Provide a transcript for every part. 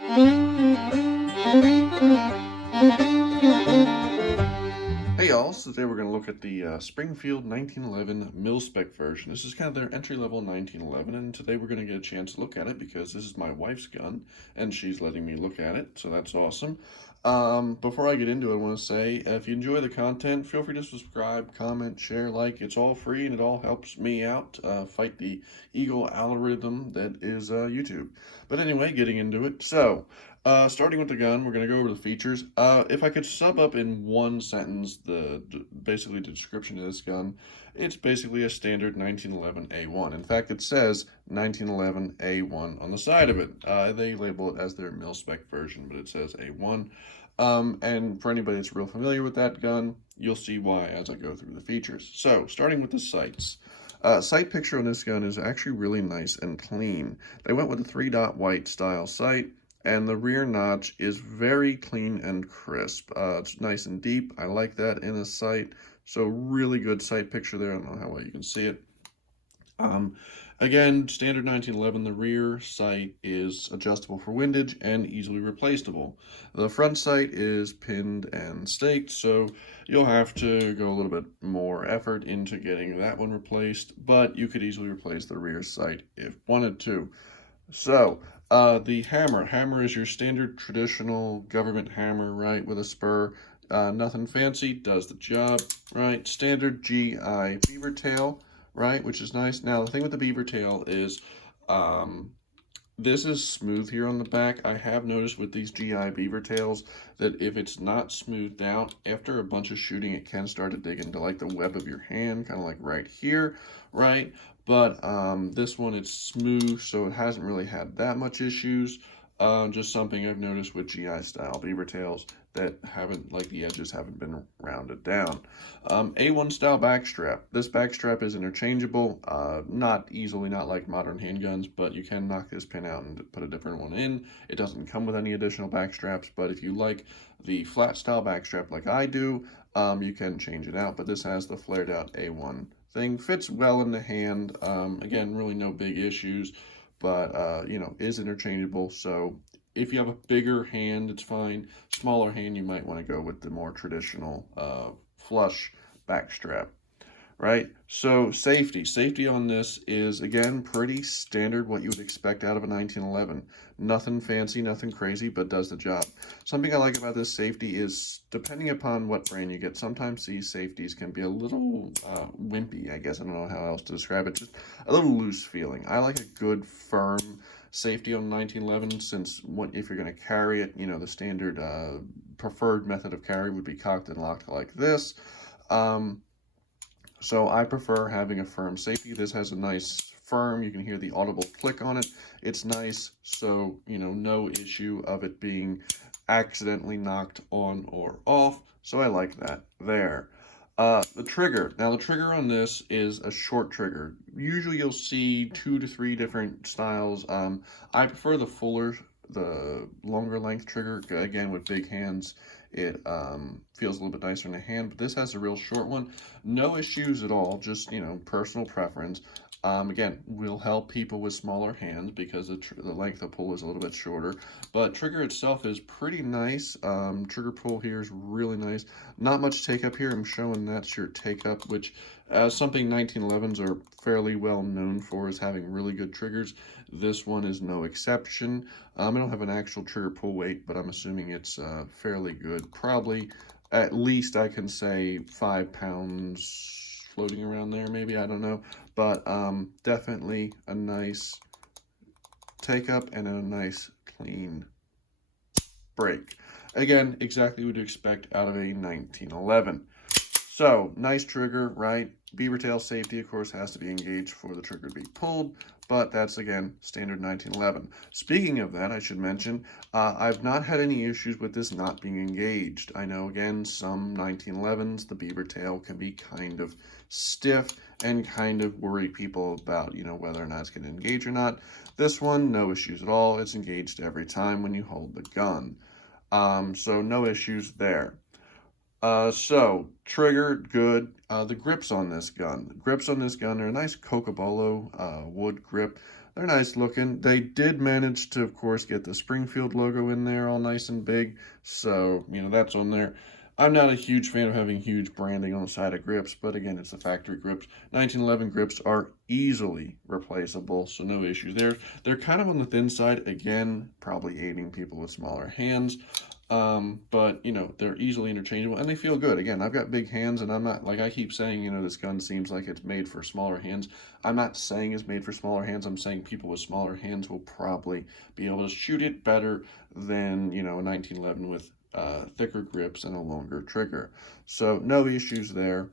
Hey y'all, so today we're going to look at the Springfield 1911 Mil-Spec version. This is kind of their entry-level 1911, and today we're going to get a chance to look at it because this is my wife's gun, and she's letting me look at it, so that's awesome. Before I get into it, I want to say, if you enjoy the content, feel free to subscribe, comment, share, like. It's all free, and it all helps me out fight the evil algorithm that is YouTube. But anyway, getting into it. So, starting with the gun, we're going to go over the features. If I could sum up in one sentence basically the description of this gun, it's basically a standard 1911 A1. In fact, it says 1911 A1 on the side of it. They label it as their mil-spec version, but it says A1. And for anybody that's real familiar with that gun, you'll see why as I go through the features. So, starting with the sights. Sight picture on this gun is actually really nice and clean. They went with a 3-dot white style sight, and the rear notch is very clean and crisp. It's nice and deep. I like that in a sight. So really good sight picture there. I don't know how well you can see it. Again, standard 1911, the rear sight is adjustable for windage and easily replaceable. The front sight is pinned and staked, so you'll have to go a little bit more effort into getting that one replaced, but you could easily replace the rear sight if wanted to. So, the hammer. Hammer is your standard traditional government hammer, right, with a spur. Nothing fancy, does the job, right? Standard GI Beavertail, right, which is nice. Now, the thing with the Beavertail is, this is smooth here on the back. I have noticed with these GI Beavertails that if it's not smoothed out, after a bunch of shooting, it can start to dig into like the web of your hand, kind of like right here, right? But this one, it's smooth, so it hasn't really had that much issues. Just something I've noticed with GI style Beavertails that haven't, like the edges haven't been rounded down. A1 style backstrap. This backstrap is interchangeable, not like modern handguns, but you can knock this pin out and put a different one in. It doesn't come with any additional backstraps, but if you like the flat style backstrap like I do, you can change it out, but this has the flared out A1 thing. Fits well in the hand. Again, really no big issues, but you know, is interchangeable. So if you have a bigger hand, it's fine. Smaller hand, you might want to go with the more traditional flush backstrap, right? So safety on this is, again, pretty standard, what you would expect out of a 1911. Nothing fancy, nothing crazy, but does the job. Something I like about this safety is, depending upon what brand you get, sometimes these safeties can be a little wimpy, I guess. I don't know how else to describe it. Just a little loose feeling. I like a good, firm safety on 1911, since if you're going to carry it, you know, the standard preferred method of carry would be cocked and locked like this. So I prefer having a firm safety. This has a nice firm, you can hear the audible click on it. It's nice, so, you know, no issue of it being accidentally knocked on or off. So I like that there. The trigger. Now, the trigger on this is a short trigger. Usually you'll see 2 to 3 different styles. I prefer the longer length trigger. Again, with big hands, it feels a little bit nicer in the hand, but this has a real short one. No issues at all, just, you know, personal preference. Again, will help people with smaller hands because the length of pull is a little bit shorter, but trigger itself is pretty nice. Trigger pull here is really nice. Not much take up here. I'm showing that's your take up, which something 1911s are fairly well known for, is having really good triggers. This one is no exception. I don't have an actual trigger pull weight, but I'm assuming it's fairly good. Probably, at least I can say 5 pounds floating around there, maybe, I don't know. But definitely a nice take up and a nice clean break. Again, exactly what you'd expect out of a 1911. So, nice trigger, right? Beavertail safety, of course, has to be engaged for the trigger to be pulled, but that's, again, standard 1911. Speaking of that, I should mention, I've not had any issues with this not being engaged. I know, again, some 1911s, the Beavertail can be kind of stiff and kind of worry people about, you know, whether or not it's going to engage or not. This one, no issues at all. It's engaged every time when you hold the gun. So no issues there. So, trigger, good. The grips on this gun. The grips on this gun are a nice Cocobolo wood grip. They're nice looking. They did manage to, of course, get the Springfield logo in there all nice and big. So, that's on there. I'm not a huge fan of having huge branding on the side of grips, but again, it's the factory grips. 1911 grips are easily replaceable, so no issues there. They're kind of on the thin side, again, probably aiding people with smaller hands. But they're easily interchangeable and they feel good. Again, I've got big hands and I'm not, like I keep saying, this gun seems like it's made for smaller hands. I'm not saying it's made for smaller hands. I'm saying people with smaller hands will probably be able to shoot it better than, a 1911 with thicker grips and a longer trigger. So no issues there.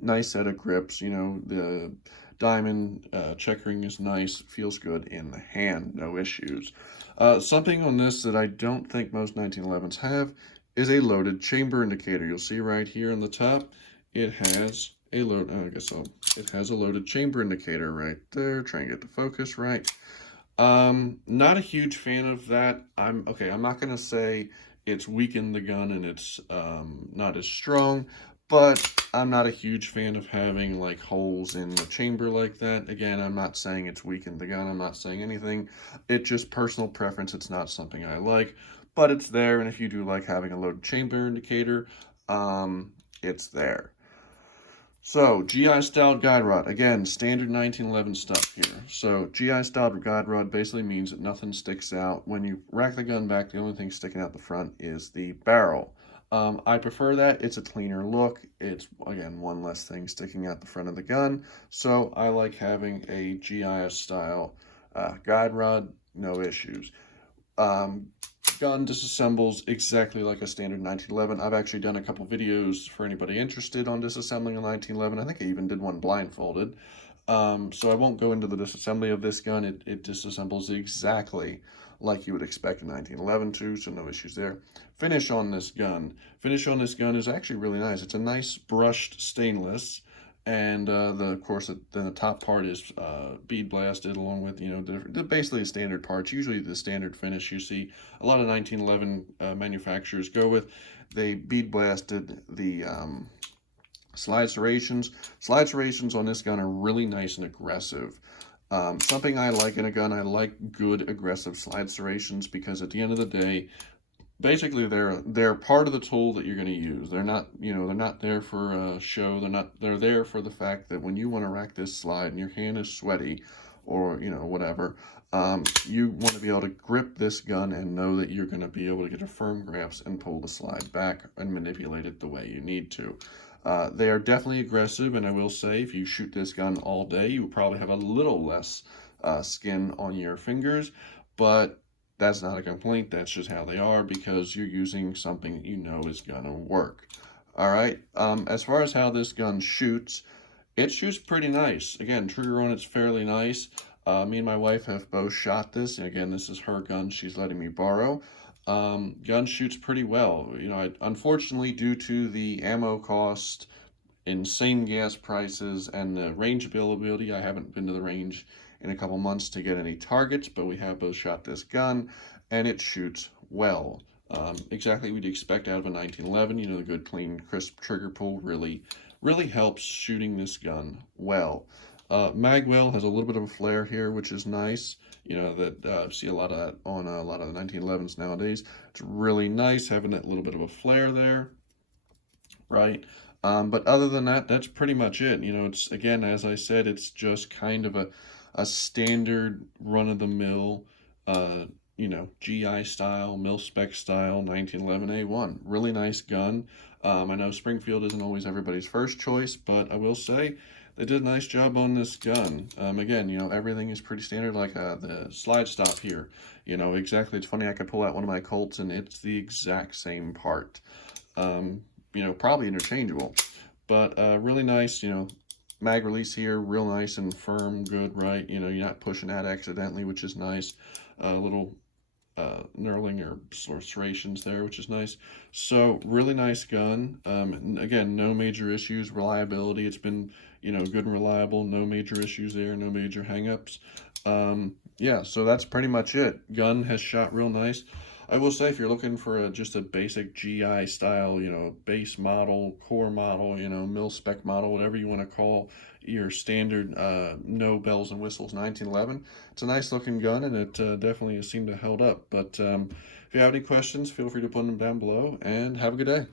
Nice set of grips, the diamond checkering is nice, feels good in the hand, no issues. Something on this that I don't think most 1911s have is a loaded chamber indicator. You'll see right here on the top, it has a it has a loaded chamber indicator right there. Try and get the focus right. Not a huge fan of that. I'm not gonna say it's weakened the gun and it's not as strong, but I'm not a huge fan of having like holes in the chamber like that. Again, I'm not saying it's weakened the gun. I'm not saying anything. It's just personal preference. It's not something I like, but it's there. And if you do like having a loaded chamber indicator, it's there. So, GI styled guide rod. Again, standard 1911 stuff here. So, GI styled guide rod basically means that nothing sticks out. When you rack the gun back, the only thing sticking out the front is the barrel. I prefer that. It's a cleaner look. It's, again, one less thing sticking out the front of the gun. So, I like having a GI style guide rod. No issues. Gun disassembles exactly like a standard 1911. I've actually done a couple videos for anybody interested on disassembling a 1911. I think I even did one blindfolded. So I won't go into the disassembly of this gun. It disassembles exactly like you would expect a 1911 to, so no issues there. Finish on this gun. Finish on this gun is actually really nice. It's a nice brushed stainless. And of course, the top part is bead blasted along with, basically the standard parts. Usually the standard finish you see a lot of 1911 manufacturers go with. They bead blasted the slide serrations. Slide serrations on this gun are really nice and aggressive. Something I like in a gun, I like good aggressive slide serrations because at the end of the day, basically they're part of the tool that you're going to use. They're not, they're not there for show. They're there for the fact that when you want to rack this slide and your hand is sweaty or, whatever, you want to be able to grip this gun and know that you're going to be able to get a firm grasp and pull the slide back and manipulate it the way you need to. They are definitely aggressive, and I will say if you shoot this gun all day, you will probably have a little less skin on your fingers, but that's not a complaint. That's just how they are because you're using something that you know is gonna work. All right. As far as how this gun shoots, it shoots pretty nice. Again, trigger on it's fairly nice. Me and my wife have both shot this. And again, this is her gun she's letting me borrow. Gun shoots pretty well. Unfortunately, due to the ammo cost, insane gas prices, and the range availability, I haven't been to the range in a couple months to get any targets, but we have both shot this gun, and it shoots well. Exactly what you'd expect out of a 1911. The good, clean, crisp trigger pull really helps shooting this gun well. Magwell has a little bit of a flare here, which is nice. That see a lot of that on a lot of the 1911s nowadays. It's really nice having that little bit of a flare there, right? But other than that, that's pretty much it. It's, again, as I said, it's just kind of a standard run-of-the-mill, GI style, Mil-Spec style 1911A1. Really nice gun. I know Springfield isn't always everybody's first choice, but I will say they did a nice job on this gun. Again, everything is pretty standard, like the slide stop here. Exactly. It's funny, I could pull out one of my Colts, and it's the exact same part. Probably interchangeable, but really nice, mag release here, real nice and firm, good, right? You're not pushing that accidentally, which is nice. Little knurling or serrations there, which is nice. So really nice gun. Again, no major issues. Reliability, it's been, good and reliable. No major issues there, no major hangups. Yeah, so that's pretty much it. Gun has shot real nice. I will say, if you're looking for just a basic GI style, base model, core model, Mil-Spec model, whatever you want to call, your standard no bells and whistles 1911. It's a nice looking gun, and it definitely seemed to held up. But if you have any questions, feel free to put them down below, and have a good day.